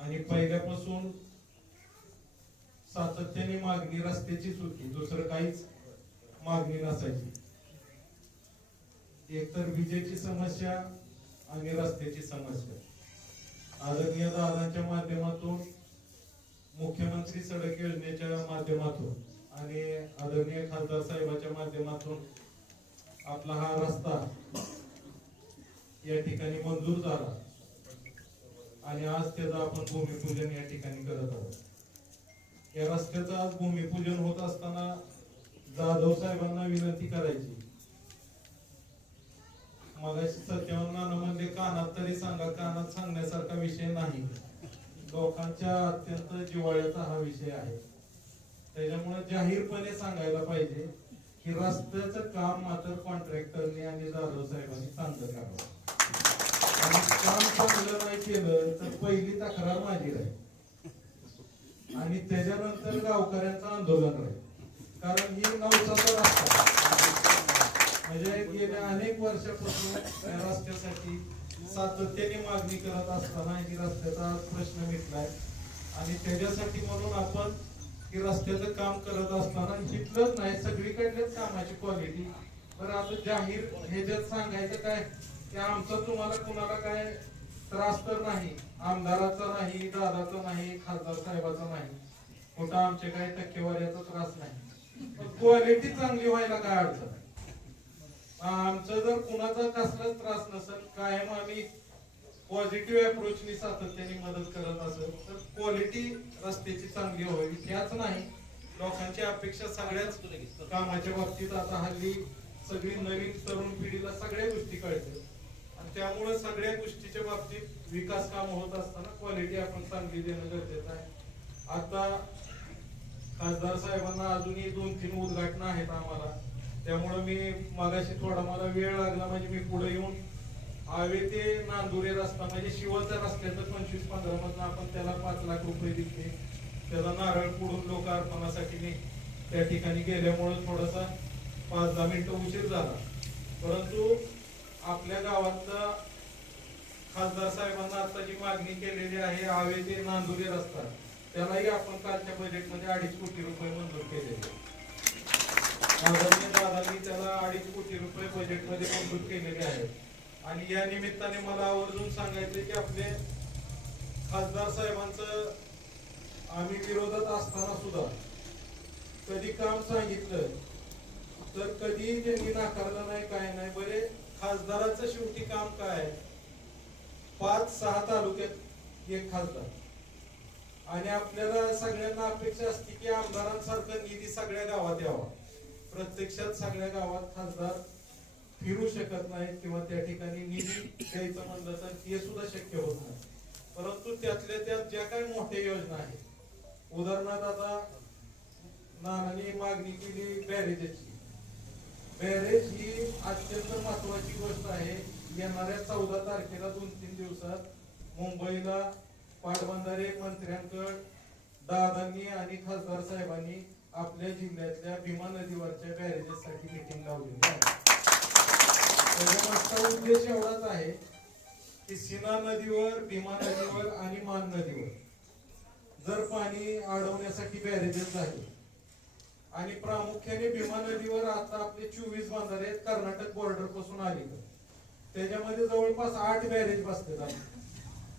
आणि पहिल्यापासून सातत्याने मागणी रस्त्याचीच होती. दुसरं काहीच मागणी नसायची. एकतर विजेची समस्या आणि रस्त्याची समस्या. आदरणीय दादांच्या माध्यमातून मुख्यमंत्री सडक योजनेच्या माध्यमातून आणि आदरणीय खासदार साहेबांच्या माध्यमातून आपला हा रस्ता या ठिकाणी मंजूर झाला. आणि आज त्याचं आपण भूमिपूजन या ठिकाणी करत आहोत. या रस्त्याचं आज भूमिपूजन होत असताना जाधव साहेबांना विनंती करायची. मला सत्यवान म्हणजे कानात तरी सांगा कानात सांगण्यासारखा विषय नाही. लोकांच्या अत्यंत जिव्हाळ्याचा हा विषय आहे. त्याच्यामुळे जाहीरपणे सांगायला पाहिजे की रस्त्याचं काम मात्र कॉन्ट्रॅक्टरने आणि जाधव साहेबांनी चांगलं करावं. काम चांगलं नाही केलं तर पहिली तक्रार माझी राहील आणि त्याच्यानंतर गावकऱ्यांचं आंदोलन राहील कारण ही नवसाचा रस्ता म्हणजे गेल्या अनेक वर्षापासून या रस्त्यासाठी सातत्याने मागणी करत असताना ही रस्त्याचा प्रश्न मिटलाय आणि त्याच्यासाठी म्हणून आपण की रस्त्याचं काम करत असताना इथलंच नाही सगळीकडल्याच कामाची क्वालिटी बरं आता जाहीर ह्याच्यात सांगायचं काय की आमचा तुम्हाला कुणाला काय त्रास तर नाही आमदाराचा नाही दादाचा नाही खासदार साहेबाचा नाही. कुठं आमचे काही टक्केवारीचा त्रास नाही. क्वालिटी चांगली व्हायला काय अडचण आहे? आमचं जर कुणाचा कसलाच त्रास नसेल कायम आम्ही पॉझिटिव्ह अप्रोचनी सातत्याने मदत करत असेल तर क्वालिटी रस्त्याची चांगली व्हावी. त्याच नाही लोकांची अपेक्षा सगळ्याच कामाच्या बाबतीत आता हल्ली सगळी नवीन तरुण पिढीला सगळ्या गोष्टी कळतात त्यामुळे सगळ्या गोष्टीच्या बाबतीत विकास काम होत असताना क्वालिटी आपण चांगली देणं गरजेचं आहे. आता खासदार साहेबांना अजूनही दोन तीन उद्घाटनं आहेत आम्हाला. त्यामुळे मी मगाशी थोडा मला वेळ लागला म्हणजे मी पुढे येऊन हवे ते नांदुरे रस्ता म्हणजे शिवाचा रस्त्याचं पंचवीस पंधरा मधनं आपण त्याला पाच लाख रुपये दिले. त्याला नारळ पुढून लोकार्पणासाठी मी त्या ठिकाणी गेल्यामुळे थोडासा पाच दहा मिनिटं उशीर झाला. परंतु आपल्या गावात खासदार साहेबांना आता जी मागणी केलेली आहे आवे ते नांदुरे रस्ता त्यालाही आपण कालच्या बजेटमध्ये अडीच कोटी रुपये मंजूर केलेले आहे. आदरणीय दादांनी त्याला अडीच कोटी रुपये बजेटमध्ये मंजूर केलेले आहेत आणि या निमित्ताने मला आवर्जून सांगायचे की आपले खासदार साहेबांचं आम्ही विरोधात असताना सुद्धा कधी काम सांगितलं तर कधी त्यांनी नाकारलं नाही काय नाही बरे खासदाराचं शेवटी काम काय? आहे? पाच सहा तालुक्यात एक खासदार. आणि आपल्याला सगळ्यांना अपेक्षा असते की आमदारांसारखं निधी सगळ्या गावात यावा. प्रत्यक्षात सगळ्या गावात खासदार फिरू शकत नाहीत किंवा त्या ठिकाणी निधी द्यायचं म्हणलं तर हे सुद्धा शक्य होत नाही. परंतु त्यातल्या त्यात ज्या काही मोठ्या योजना आहेत उदाहरणार्थ आता नानाने मागणी केली बॅरेजेसची बॅरेज ही अत्यंत महत्वाची गोष्ट आहे. येणाऱ्या चौदा तारखेला दोन तीन दिवसात मुंबईला पाटबंधारे मंत्र्यांकड दादांनी आणि खासदार साहेबांनी आपल्या जिल्ह्यातल्या भीमा नदीवरच्या बॅरेजेस साठी मिटिंग लावलेली आहे. त्याच्या मागचा उद्देश एवढाच आहे की सिना नदीवर भीमा नदीवर आणि मान नदीवर जर पाणी अडवण्यासाठी बॅरेजेस झाले आणि प्रामुख्याने भीमा नदीवर आता आपले चोवीस बांधारे आहेत कर्नाटक बॉर्डरपासून आले त्याच्यामध्ये जवळपास आठ बॅरेज बसतात आम्ही.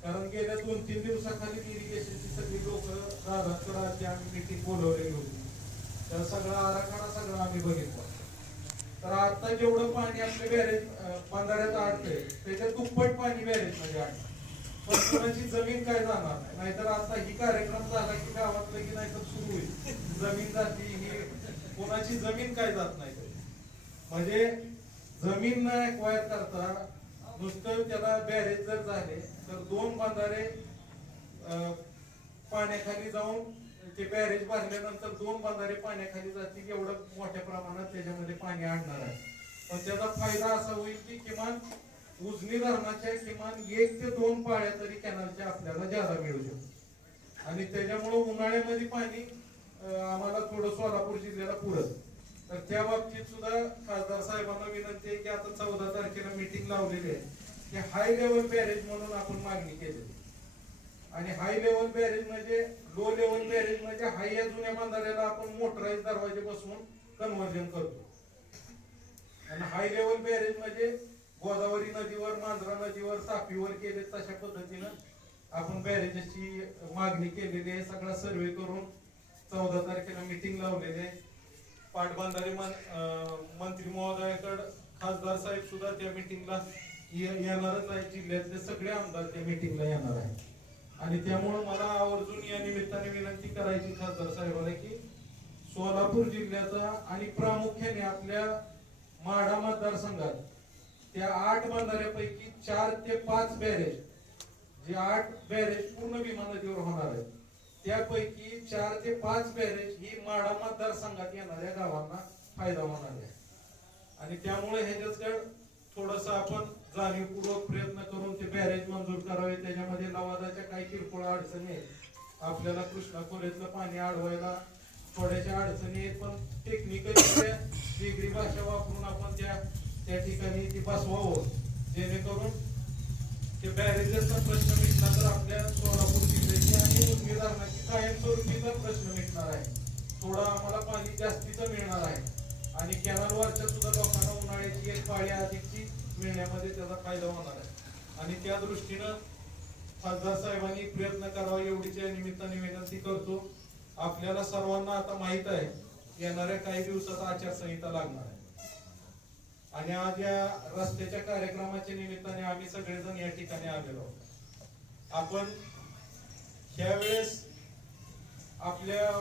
कारण गेल्या दोन तीन दिवसाखाली इरिगेशनची सगळी लोक दादाकडे आम्ही मिटिंग बोलवलेली होती. तर सगळा आराखडा सगळा आम्ही बघितला. तर आता जेवढं पाणी आपल्या बॅरेज बांधाऱ्यात आडतंय त्याच्यात दुप्पट पाणी बॅरेजमध्ये आडतं पण जमीन काय जाणार नाही? नाहीतर आता ही कार्यक्रम झाला की गावातलं की नाहीतर सुरू होईल. जमीन जाती ही कोणाची जमीन काय जात नाही? म्हणजे जमीन न एक्वायर करता नुसतं त्याला बॅरेज जर झाले तर दोन बांधारे पाण्याखाली जाऊन ते बॅरेज भरल्यानंतर दोन बांधारे पाण्याखाली जातील एवढं मोठ्या प्रमाणात त्याच्यामध्ये पाणी आणणार आहे. पण त्याचा फायदा असा होईल की किमान उजनी धरणाच्या किमान एक ते दोन पाळ्या तरी कॅनलच्या आपल्याला जादा मिळू शकतो. आणि त्याच्यामुळं उन्हाळ्यामध्ये पाणी आम्हाला थोडं सोलापूर जिल्ह्याला पुरत. तर त्या बाबतीत सुद्धा खासदार साहेबांना विनंती आहे की आता चौदा तारखेला मिटिंग लावलेली आहे. की हाय लेवल बॅरेज म्हणून आपण मागणी केलेली आणि हाय लेवल बॅरेज म्हणजे लो लेवल बॅरेज म्हणजे हाय या जुन्या बांधाऱ्याला आपण मोटराईज दरवाजे बसवून कन्व्हर्जन करतो. आणि हाय लेवल बॅरेज म्हणजे गोदावरी नदीवर मांजरा नदीवर तापीवर केले तशा पद्धतीनं आपण बॅरेजेसची मागणी केलेली आहे. सगळा सर्वे करून चौदा तारखेला मिटिंग लावलेली आहे. पाटबंधारे मन मंत्री महोदयाकडे खासदार साहेब सुद्धा त्या मिटिंगला येणारच आहे जिल्ह्यातले सगळे आमदार त्या मिटिंगला येणार आहे आणि त्यामुळं मला आवर्जून या निमित्ताने विनंती करायची खासदार साहेबाला की सोलापूर जिल्ह्याचा आणि प्रामुख्याने आपल्या माढा मतदारसंघात त्या आठ बंधाऱ्यापैकी चार ते पाच बॅरेज जे आठ बॅरेज पूर्ण विमानतीवर होणार आहेत त्यापैकी चार ते पाच बॅरेज ही माडा मतदारसंघात येणाऱ्या गावांना फायदा होणार आहे. आणि त्यामुळे ह्याच्याकडे थोडस आपण जाणीवपूर्वक प्रयत्न करून ते बॅरेज मंजूर करावे. त्याच्यामध्ये लवादाच्या काही किरकोळ अडचणी आहेत. आपल्याला कृष्णा खोऱ्यातलं पाणी अडवायला थोड्याशा अडचणी आहेत पण टेक्निकल डिग्री भाषा वापरून आपण त्या त्या ठिकाणी ती बसवावं जेणेकरून ते बॅरेजेसचा प्रश्न मिटला तर आपल्या सोलापूर जिल्ह्याची आणि उजनी धरणाची कायमस्वरूपीचा प्रश्न मिटणार आहे. थोडा आम्हाला पाणी जास्तीचं मिळणार आहे. आणि कॅनलवरच्या सुद्धा लोकांना उन्हाळ्याची एक पाळी अधिकची मिळण्यामध्ये त्याचा फायदा होणार आहे. आणि त्या दृष्टीनं खासदार साहेबांनी प्रयत्न करावा एवढीच्या निमित्ताने विनंती करतो. आपल्याला सर्वांना आता माहीत आहे येणाऱ्या काही दिवसात आचारसंहिता लागणार आहे. आणि आज या रस्त्याच्या कार्यक्रमाच्या निमित्ताने आम्ही सगळेजण या ठिकाणी आलेलो आहोत. आपण ह्यावेळेस आपल्या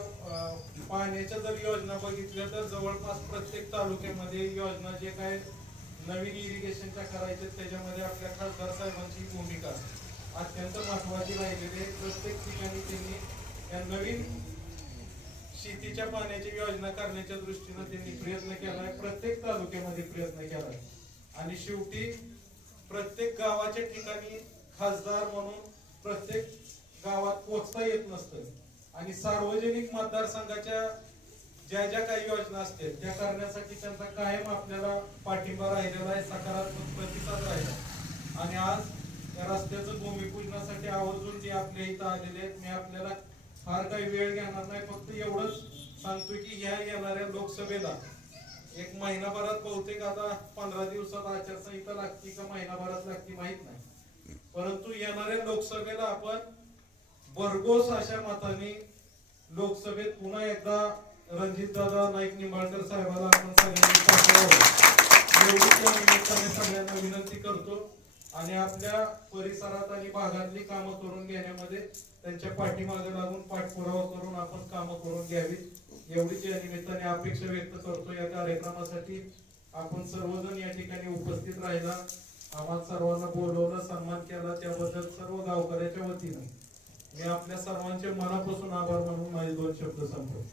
पाण्याच्या जर योजना बघितल्या तर जवळपास प्रत्येक तालुक्यामध्ये योजना जे काय नवीन इरिगेशनच्या करायचे त्याच्यामध्ये आपल्या खासदार साहेबांची भूमिका अत्यंत महत्वाची राहिलेली आहे. प्रत्येक ठिकाणी त्यांनी या नवीन शेतीच्या पाण्याची योजना करण्याच्या दृष्टीनं त्यांनी प्रयत्न केलाय. प्रत्येक तालुक्यामध्ये प्रयत्न केलाय. आणि शेवटी प्रत्येक गावाच्या ठिकाणी खासदार म्हणून प्रत्येक गावात पोचता येत नसतं. आणि सार्वजनिक मतदारसंघाच्या ज्या ज्या काही योजना असतील त्या करण्यासाठी त्यांचा कायम आपल्याला पाठिंबा राहिलेला आहे सकारात्मक प्रतिसाद राहिला आणि आज या रस्त्याचं भूमिपूजनासाठी आवर्जून ते आपल्या इथं आलेले आहेत मी आपल्याला फार काही वेळ घेणार नाही फक्त एवढंच सांगतो की ह्या येणाऱ्या लोकसभेला एक महिनाभरात बहुतेक आता पंधरा दिवसात आचारसंहिता लागती का महिनाभरात लागती माहीत नाही. परंतु येणाऱ्या लोकसभेला आपण भरघोस अशा मताने लोकसभेत पुन्हा एकदा रणजित दादा नाईक निंबाळकर साहेबाला आपण सगळ्यांनी निमित्ताने सगळ्यांना विनंती करतो. आणि आपल्या परिसरात आणि भागातली कामं करून घेण्यामध्ये त्यांच्या पाठीमागे लागून पाठपुरावा करून आपण कामं करून घ्यावी एवढीच या निमित्ताने अपेक्षा व्यक्त करतो. या कार्यक्रमासाठी आपण सर्वजण या ठिकाणी उपस्थित राहिला. आम्हाला सर्वांना बोलवलं सन्मान केला. त्याबद्दल सर्व गावकऱ्याच्या वतीने मी आपल्या सर्वांचे मनापासून आभार मानून माझे दोन शब्द संपवतो.